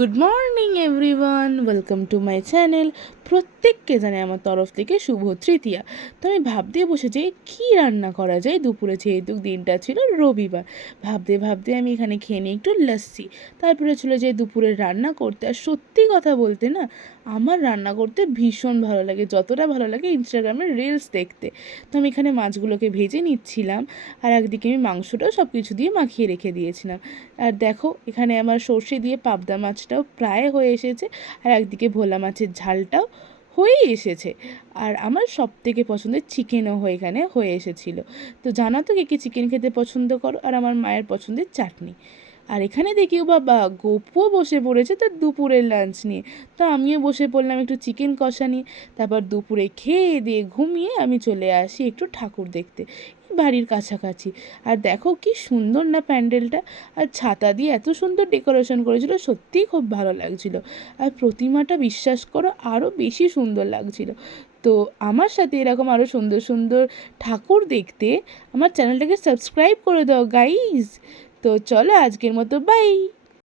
Good morning everyone, welcome to my channel. প্রত্যেককে জানে আমার তরফ থেকে শুভ তৃতীয়া। তো আমি ভাবতে বসেছি কী রান্না করা যায় দুপুরে, যেহেতু দিনটা ছিল রবিবার। ভাবতে ভাবতে আমি এখানে খেয়ে নিই একটু লস্যি, তারপরে চলে যাই দুপুরে রান্না করতে। আর সত্যি কথা বলতে না, আমার রান্না করতে ভীষণ ভালো লাগে, যতটা ভালো লাগে ইনস্টাগ্রামে রিলস দেখতে। তো আমি এখানে মাছগুলোকে ভেজে নিচ্ছিলাম, আর একদিকে আমি মাংসটাও সব কিছু দিয়ে মাখিয়ে রেখে দিয়েছিলাম। আর দেখো এখানে আমার সর্ষে দিয়ে পাবদা মাছটাও প্রায় হয়ে এসেছে, আর একদিকে ভোলা মাছের ঝালটাও হয়েই এসেছে। আর আমার সব থেকে পছন্দের চিকেনও এখানে হয়ে এসেছিলো। তো জানা তো কে কে চিকেন খেতে পছন্দ করো। আর আমার মায়ের পছন্দের চাটনি। আর এখানে দেখিও বাবা গপুও বসে পড়েছে তার দুপুরের লাঞ্চ নিয়ে। তো আমিও বসে পড়লাম একটু চিকেন কষা নিয়ে। তারপর দুপুরে খেয়ে দিয়ে ঘুমিয়ে আমি চলে আসি একটু ঠাকুর দেখতে, বাড়ির কাছাকাছি। আর দেখো কি সুন্দর না প্যান্ডেলটা, আর ছাতা দিয়ে এত সুন্দর ডেকোরেশন করেছিল, সত্যিই খুব ভালো লাগছিল। আর প্রতিমাটা বিশ্বাস করো আরও বেশি সুন্দর লাগছিল। তো আমার সাথে এরকম আরও সুন্দর সুন্দর ঠাকুর দেখতে আমার চ্যানেলটাকে সাবস্ক্রাইব করে দাও গাইজ। তো চলো আজকের মতো বাই।